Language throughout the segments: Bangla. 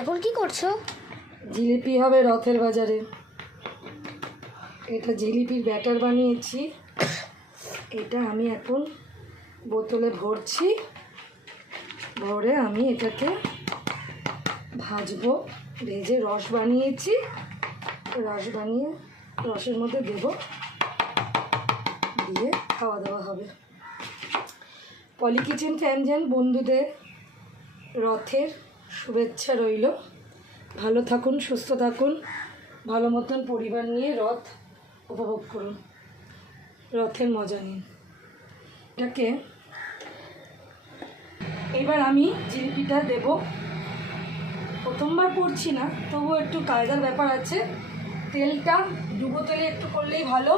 এখন কি করছো? জিলিপি হবে রথের বাজারে। এটা জিলিপির ব্যাটার বানিয়েছি, এটা আমি এখন বোতলে ভরছি, ভরে আমি এটাকে ভাজবো। ভেজে রস বানিয়েছি, রস বানিয়ে রসের মধ্যে দেব, দিয়ে খাওয়া দাওয়া হবে। পলি কিচেন ফ্যানজেন বন্ধুদের রথের শুভেচ্ছা রইল। ভালো থাকুন, সুস্থ থাকুন, ভালো মতন পরিবার নিয়ে রথ উপভোগ করুন, রথের মজা নিন। এটাকে এবার আমি জিলিপিটা দেব। প্রথমবার করছি না, তবুও একটু কায়দার ব্যাপার আছে। তেলটা ডুবো তেলে একটু করলেই ভালো।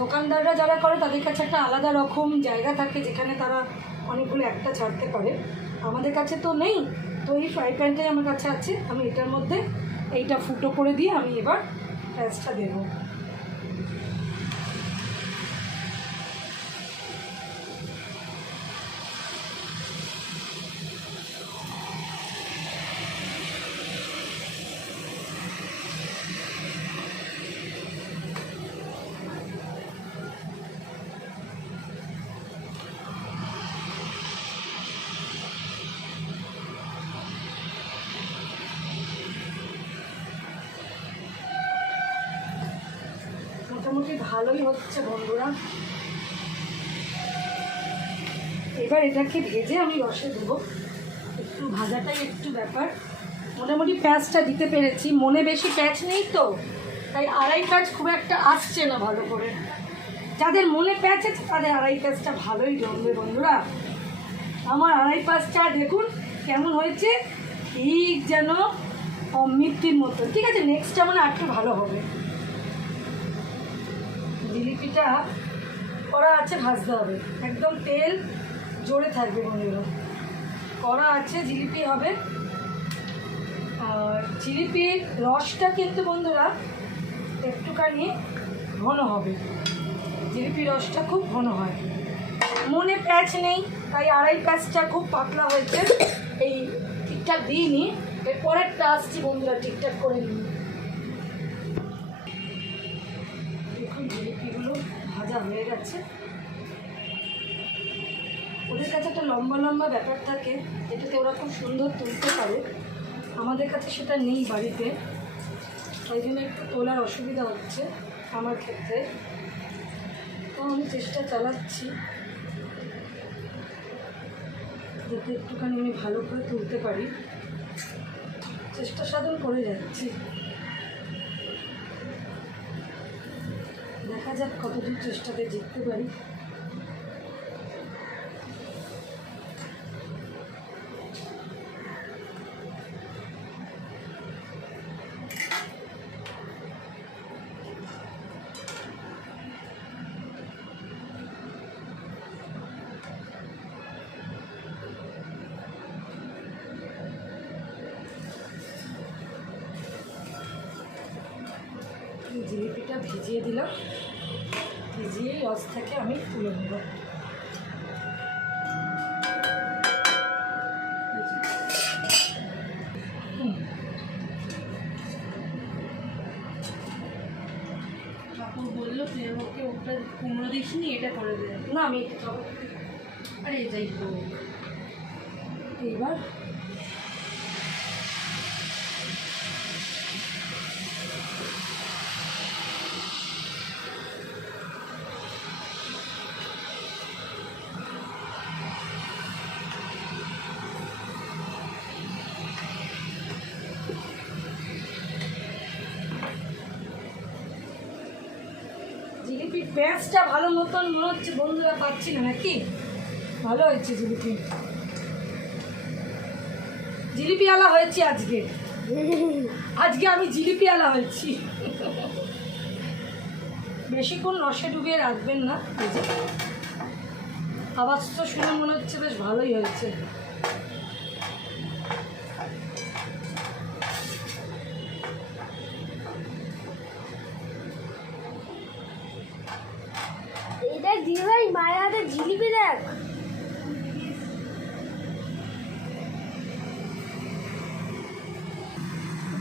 দোকানদাররা যারা করে তাদের কাছে একটা আলাদা রকম জায়গা থাকে যেখানে তারা অনেকগুলো একটা ছাড়তে পারে। আমাদের কাছে তো নেই, তো এই ফ্রাই প্যানটাই আমার কাছে আছে। আমি এটার মধ্যে এইটা ফুটো করে দিয়ে আমি এবার পেঁয়াজটা দেবো। মোটামুটি ভালোই হচ্ছে বন্ধুরা। এবার এটাকে ভেজে আমি রসে দেবো। একটু ভাজাটাই একটু ব্যাপার। মোটামুটি প্যাঁচটা দিতে পেরেছি, মনে বেশি প্যাঁচ নেই তো, তাই আড়াই প্যাঁচ খুব একটা আসছে না ভালো করে। যাদের মনে প্যাঁচ আছে তাদের আড়াই প্যাঁচটা ভালোই জমবে বন্ধুরা। আমার আড়াই প্যাঁচটা দেখুন কেমন হয়েছে, ঠিক যেন অমৃতির মতো। ঠিক আছে, নেক্সটটা মানে একটু ভালো হবে। জিলিপিটা করা আছে, ভাজতে হবে, একদম তেল জোরে থাকবে বন্ধুরা। করা আছে, জিলিপি হবে। আর জিলিপির রসটা কিন্তু বন্ধুরা একটুখানি ঘন হবে। জিলিপির রসটা খুব ঘন হয়, মনে প্যাঁচ নেই তাই আড়াই প্যাঁচটা খুব পাতলা হয়েছে। এই ঠিকঠাক দিইনি, এরপরেরটা আসছি বন্ধুরা ঠিকঠাক করে নিই। দেখুন জিলিপিগুলো ভাজা হয়ে গেছে। ওদের কাছে একটা লম্বা লম্বা ব্যাপার থাকে যেটাতে ওরা খুব সুন্দর তুলতে পারে, আমাদের কাছে সেটা নেই বাড়িতে, তাই জন্য একটু তোলার অসুবিধা হচ্ছে আমার ক্ষেত্রে। তো আমি চেষ্টা চালাচ্ছি যাতে একটুখানি আমি ভালো করে তুলতে পারি, চেষ্টা সাধন করে যাচ্ছি। দেখা যাক কতদূর চেষ্টাতে জিততে পারি। জিলিপিটা ভিজিয়ে দিলাম, ভিজিয়ে রস থেকে আমি তুলে নেব। কাকু বললো তুই ওকে ওটা কুমড়ো দিস নি, এটা করে দে। না আমি এটা খাবো। আরে যাই হোক, এইবার জিলিপির পেঁয়াজটা ভালো মতন মনে হচ্ছে বন্ধুরা পাচ্ছি না নাকি? ভালো হয়েছে জিলিপি, জিলিপি আলা হয়েছি আজকে। আজকে আমি জিলিপি আলা হয়েছি। বেশিক্ষণ রসে ডুবিয়ে রাখবেন না। আওয়াজ তো শুনে মনে হচ্ছে বেশ ভালোই হয়েছে। এই দেখ দিদি ভাই, মায়ের হাতে জিলিপি দেখ।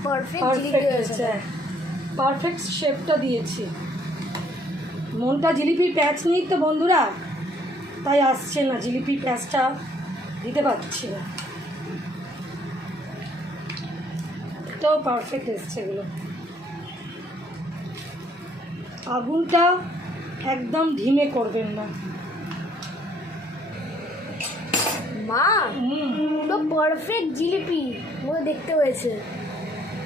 পারফেক্ট জিলিপি পারফেক্ট হয়েছে। হয়েছে, পারফেক্ট শেপটা দিয়েছি। মনটা জিলিপির প্যাচ নেই তো বন্ধুরা, তাই আসছে না, জিলিপির প্যাচটা দিতে পারছি না। তো পারফেক্ট এসছে এগুলো। আগুনটা একদম ধিমে করবেন না। মা পুরো পারফেক্ট জিলিপি মনে দেখতে হয়েছে।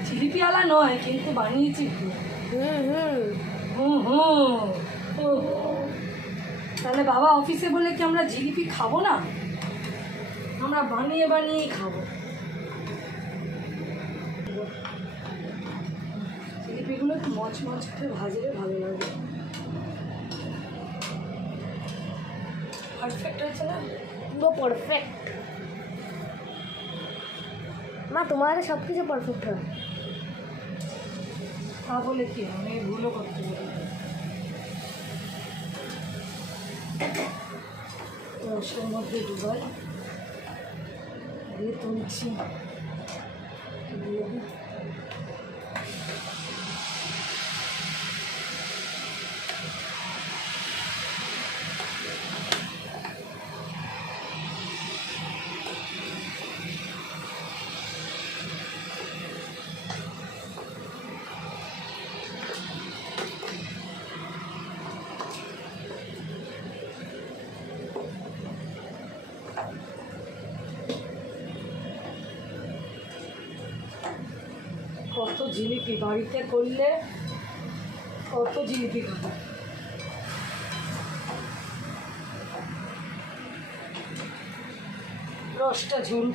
জিলিপিওয়ালা নয়, কিন্তু বানিয়েছি তো। হুম তাহলে বাবা অফিসে বলে কি আমরা জিলিপি খাবো না? আমরা বানিয়ে বানিয়েই খাবো। জিলিপিগুলো একটু মচমচ করে ভাজলে ভালো লাগে। পারফেক্ট হয়েছে না? পুরো পারফেক্ট। মা তোমার হাতে সব কিছু পারফেক্ট হয়। তা বলে কি আমি ভুলও করতে পারি। রসের মধ্যে ডুবাই দিয়ে তুলছি, দিয়ে দিই। কত জিলিপি বাড়িতে করলে, কত জিলিপি খাবো। রসটা ঝুল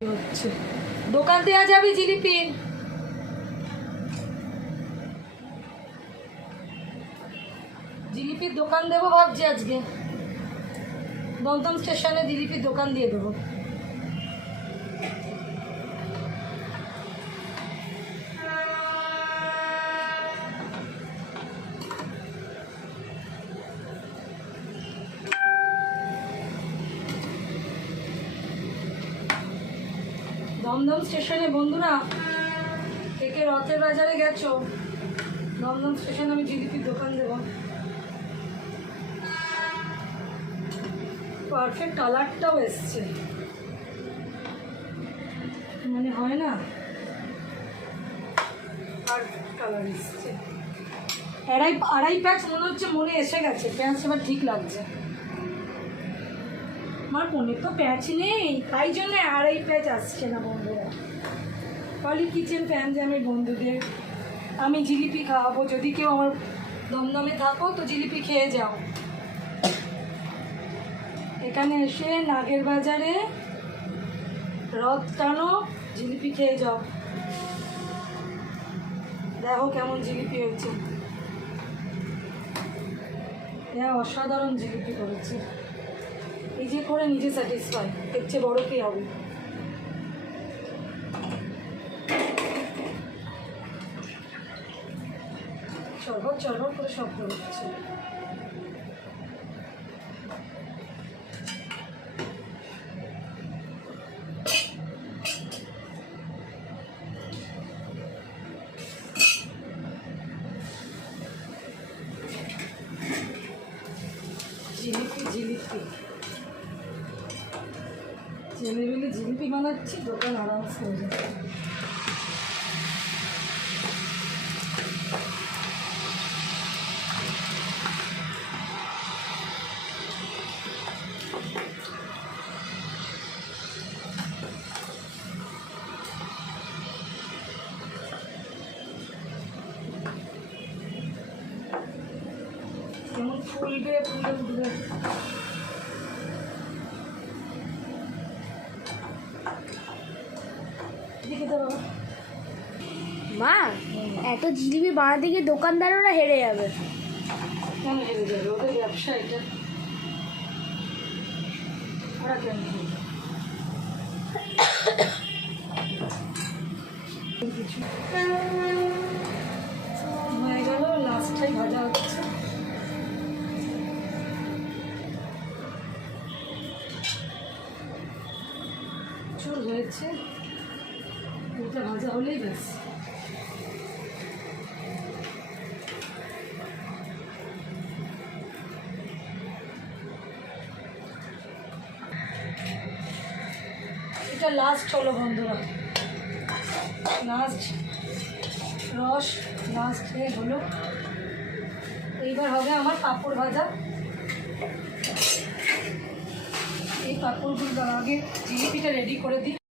হচ্ছে। দোকান দেওয়া যাবে জিলিপির। জিলিপির দোকান দেবো ভাবছি আজকে, দমদম স্টেশনে জিলিপির দোকান দিয়ে দেবো। দমদম স্টেশনে বন্ধুরা, কে কে রথের বাজারে গেছো, দমদম স্টেশনে আমি জিলিপির দোকান দেবো। পারফেক্ট কালারটাও এসছে, মানে হয় না, পারফেক্ট কালার এসছে। আড়াই প্যাচ মনে হচ্ছে মনে এসে গেছে, প্যাচ এবার ঠিক লাগছে। আমার মনে তো প্যাচ নেই, তাই জন্য আড়াই প্যাচ আসছে না বন্ধুরা। পলি কিচেন ফ্যান যে আমি বন্ধুদের আমি জিলিপি খাওয়াবো, যদি কেউ আমার দমদমে থাকো তো জিলিপি খেয়ে যাও। এখানে এসে নাগের বাজারে রথ টানো, জিলিপি খেয়ে যাও, দেখো কেমন জিলিপি হয়েছে। অসাধারণ জিলিপি করেছে, নিজে করে নিজে স্যাটিসফাই, এর চেয়ে বড় কি হবে। চরবর চরবর করে শব্দ হচ্ছে। জিলিপি জিলিপি জেলে বেলে জিলিপি বানাচ্ছি, দোকান আরামসে হয়ে যাচ্ছে। যেমন ফুলবে ফুলে উঠবে। মা এত জিলিপি বানাতে গিয়ে দোকানদাররা হেরে যাবে। কেন হেরে যাবে, ওদের ব্যবসা এটা, ওরা কেন কিছু হয়ে গেল, লাস্টটাই ভাজা হচ্ছে। সুন্দর হয়েছে। এটা ভাজা হলেই ব্যাস। এটা লাস্ট হলো বন্ধুরা, লাস্ট রস, লাস্ট হলো। এইবার হবে আমার পাঁপড় ভাজা। এই পাঁপড়গুলো আগে জিলিপিটা রেডি করে দিই।